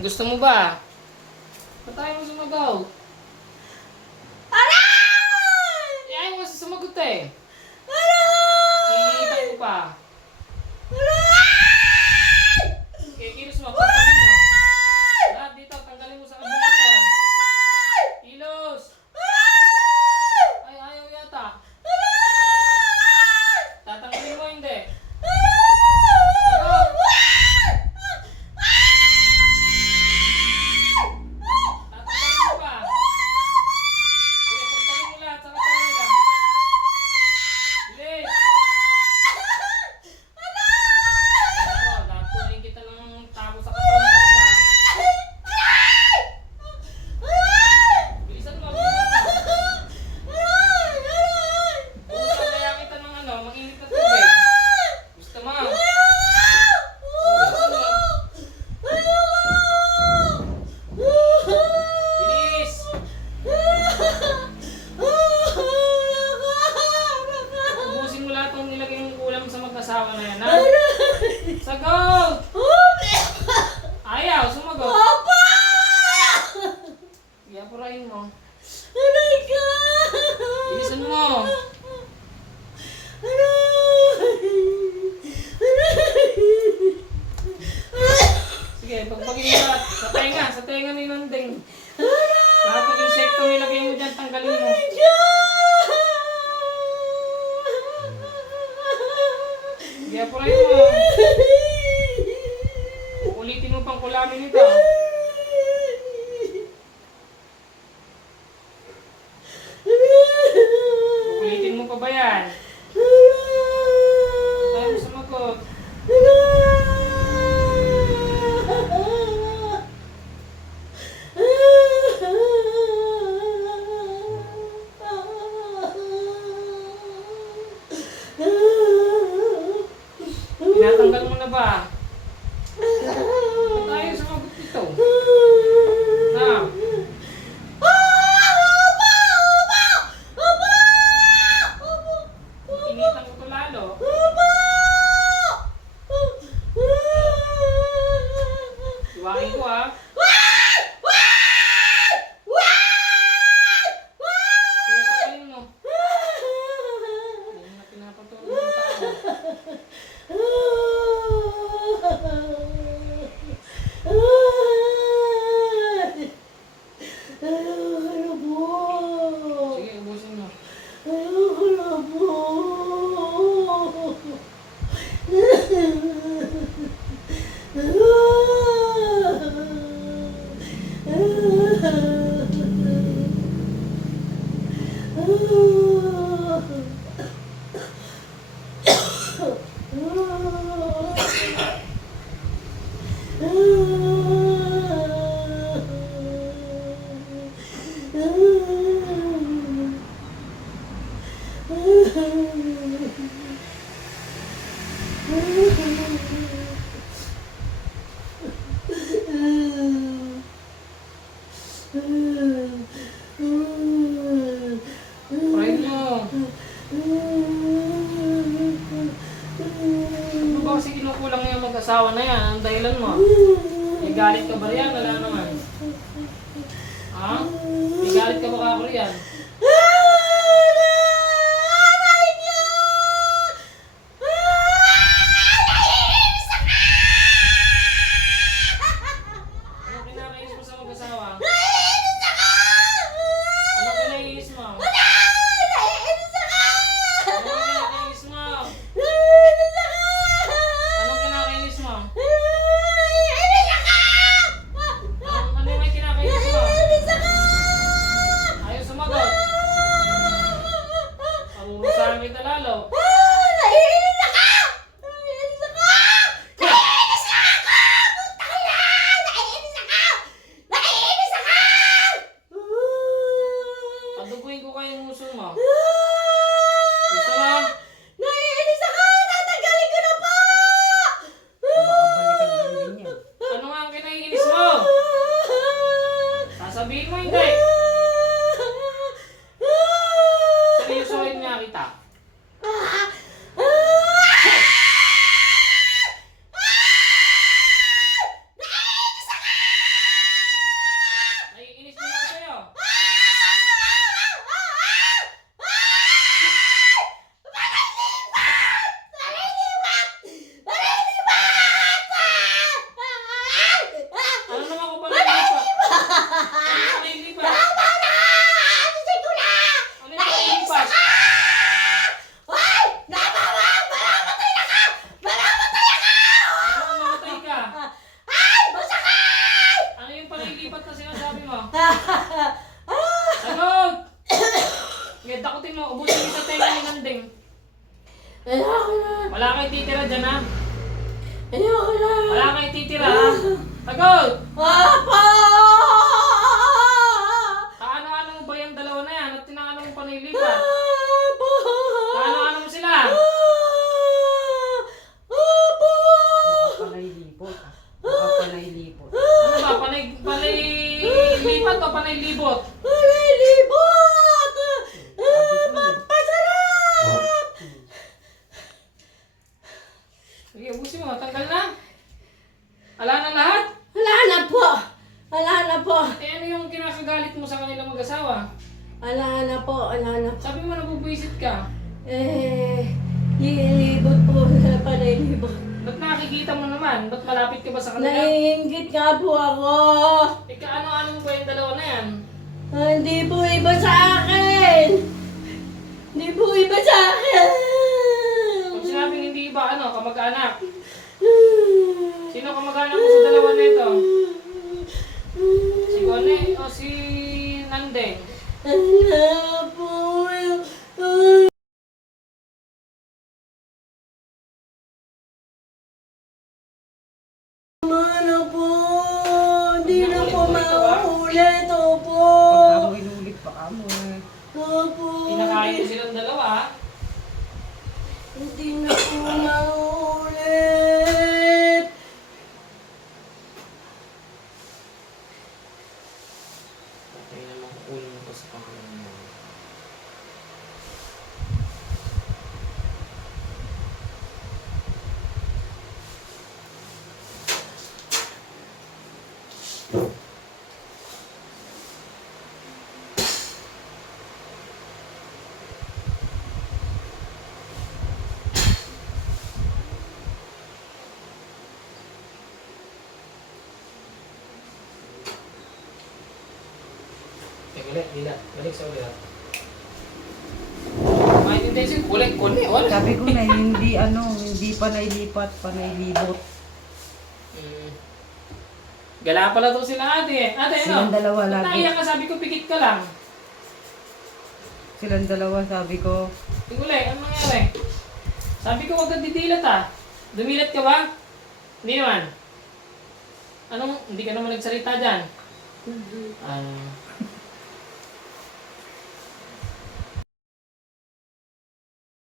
Gusto mo ba? Ba't tayo mo sumagaw? Aray! Ayaw mo sa sumagot eh. Aray! Iipan ko pa. Aray! Okay, kilos mo. Pagpagin mo. Lahat dito, tanggalin mo sa kabungatan. Kilos! Ay, ayaw yata. Tatanggalin mo hindi. Sagot! Tatanggalin mo ba? Sige, pagpagin mo lahat sa katawan nila. Bilis! Ano, nakunin kita ng tabo sa katawan talaga. Bilisan mo, bilisan mo. Buhusan kaya kita ng ano, mag-init na tubig. Gusto mo? Buhusan mo. Bilis! Ubusin mo lahat ng nilagay mong ulam sa mag-asawa na yan, ha? Sagot! Ayaw, sumagot. Iapurahin mo. Bilisan mo. Sige, pagpagin mo lahat. Sa tenga ni Nandeng. Lahat ng insekto nilagay mo dyan, tanggalin mo. Iapurahin mo. Ulitin mo pang kulamin ito. Ulitin mo pa ba yan? Ayaw mo sumagot. Tinatanggal mo na ba? Ba't ayaw sumagot ito? Na? Initan ko to lalo. Iwain ko ha. Sige, tanggalin mo. Hindi mo na pinapatulog ng tao. Sige, ubusin mo. Purahin mo. Ano ba kasi kinukulang na yung mag-asawa na yan? Ang dahilan mo? May galit ka ba riyan? Wala naman. Ha? May galit ka ba ka riyan? Ano kinakainis mo sa mag-asawa? Ano kinakainis mo? Ano kinakainis mo? Ano kinakainis mo? Ano may kinakainis mo? Ayaw sumagot. Parurusahan kita lalo. Paduguin ko kayong uso mo. Gusto mo? Ano nga ang kinaiinis mo? Sasabihin mo hindi. Seryosohin nga kita. kayo titira ha. Agol! Papa! Kaano-ano mo ba yung dalawa na yan? At tinaano mo pa nilipat? Papa! Kaano-ano mo sila? Papa! Panay lipot. Panay lipot. Ano ba? Panay lipat o panay libot? Panay libot! Papasarap! Sige, ubusin mo. Tanggal na. Ala na lahat? Wala na po! Wala na po! Eh ano yung kinakagalit mo sa kanilang mag-asawa? Wala na po! Wala na po! Sabi mo nabubwisit ka. Nilibot po sa panay libot. Ba't nakikita mo naman? Ba't malapit ka ba sa kanila? Naiingit nga po ako! Eh kaano-ano mo ba yung dalawa na yan? Hindi po iba sa akin! Hindi po iba sa akin! Pag sinabing hindi iba, ano, kamag-anak? Sino kamag-anak mo sa dalawa na ito? Si Gone o si Nandeng? Ano po? Ano po? Hindi na po mauulit. Opo. Pagka mo inulit pa ka mo eh. Opo. Pinakain mo silang dalawa, ha? Hindi na po mauulit. Patay naman ulo mo pa sa pangalan mo. Ulit, Lila. Balik sa ulit. May intention, ulit, kone, wala. Sabi ko na hindi hindi panay lipat, panay libot. Gala pala to sila ate. Ate, ano? Silang dalawa Ba't lagi. naiyak ka? Sabi ko, pikit ka lang. Silang dalawa sabi ko. Tigulay, ano nangyari? Sabi ko, huwag kang didilat ha. Dumilat ka ba? Hindi naman. Anong, hindi ka naman nagsalita dyan?